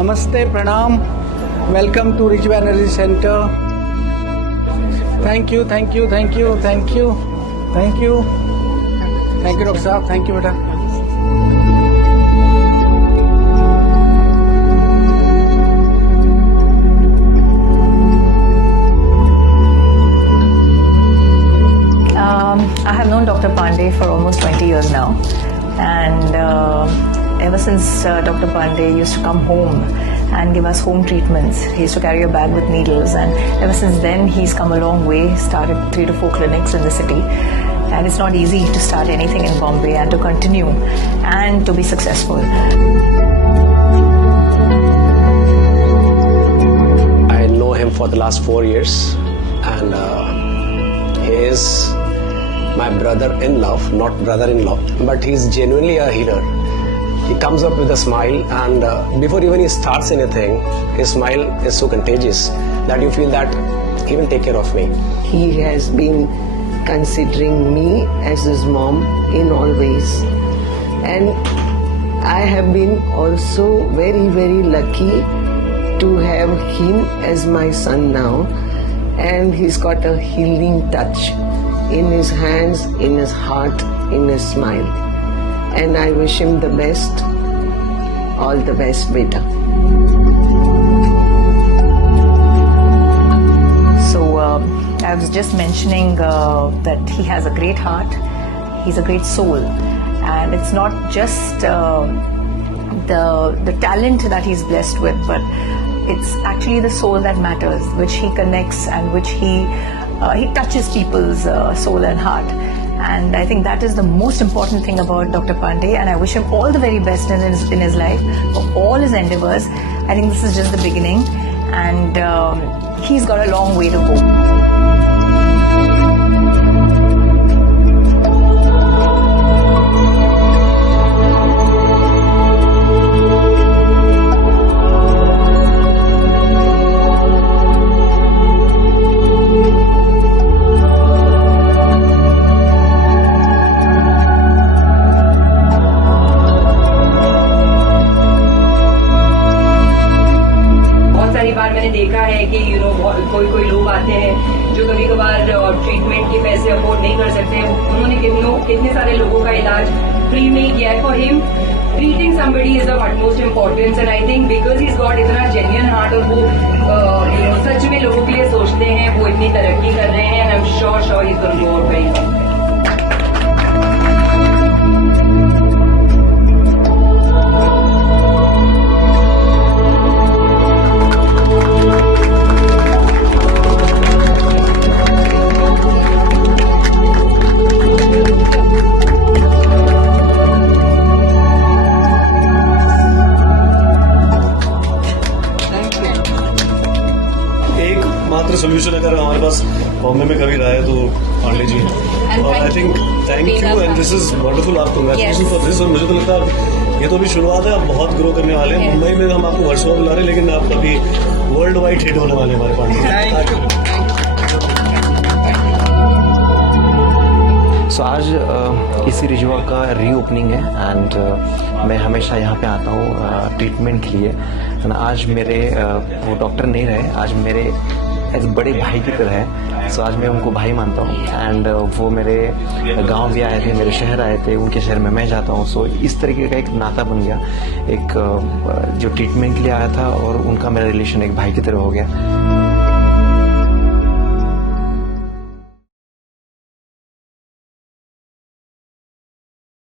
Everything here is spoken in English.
Namaste, pranam. Welcome to Rijva Energy Center. Thank you, thank you, thank you, thank you, thank you. Thank you, Dr. Saab. Thank you, beta. I have known Dr. Pandey for almost 20 years now, and ever since Dr. Pandey used to come home and give us home treatments, he used to carry a bag with needles, and ever since then he's come a long way, started 3 to 4 clinics in the city, and it's not easy to start anything in Bombay and to continue and to be successful. I know him for the last 4 years, and he is my brother-in-law, not brother-in-law, but he's genuinely a healer. He comes up with a smile, and before even he starts anything, his smile is so contagious that you feel that he will take care of me. He has been considering me as his mom in all ways, and I have been also very, very lucky to have him as my son now, and he's got a healing touch in his hands, in his heart, in his smile. And I wish him the best. All the best, beta. So I was just mentioning that he has a great heart, he's a great soul, and it's not just the talent that he's blessed with, but it's actually the soul that matters, which he connects and which he touches people's soul and heart. And I think that is the most important thing about Dr. Pandey, and I wish him all the very best in his life, for all his endeavors. I think this is just the beginning, and he's got a long way to go. मैंने देखा है कि कोई लोग आते हैं जो कभी कभार ट्रीटमेंट के पैसे अफोर्ड नहीं कर सकते। उन्होंने कितने सारे लोगों का इलाज फ्री में ही किया है। For him treating somebody is of utmost importance, and I think because is got इतना जेन्युइन हार्ट, और वो सच में लोगों के लिए सोचते हैं, वो इतनी तरक्की कर रहे हैं, and I am sure is going to go very well. मात्र सोल्यूशन अगर हमारे पास बॉम्बे में कभी रहा है तो पांडे जी हैं, और I think thank you, and this is wonderful. आप कांग्रेचुलेशन फॉर दिस। और मुझे तो लगता है ये तो अभी शुरुआत है, आप बहुत ग्रो करने वाले हैं। मुंबई में हम आपको वर्षों बुला रहे हैं, लेकिन आप अभी वर्ल्ड वाइड हिट होने वाले हैं हमारे पांडे। सो आज इसी रिजवा का रीओपनिंग है, एंड मैं हमेशा यहाँ पे आता हूँ ट्रीटमेंट के लिए। आज मेरे वो डॉक्टर नहीं रहे, आज मेरे एज बड़े भाई की तरह है। सो आज मैं उनको भाई मानता हूँ, एंड वो मेरे गांव भी आए थे, मेरे शहर आए थे, उनके शहर में मैं जाता हूँ। सो इस तरीके का एक नाता बन गया, एक जो ट्रीटमेंट के लिए आया था और उनका मेरा रिलेशन एक भाई की तरह हो गया।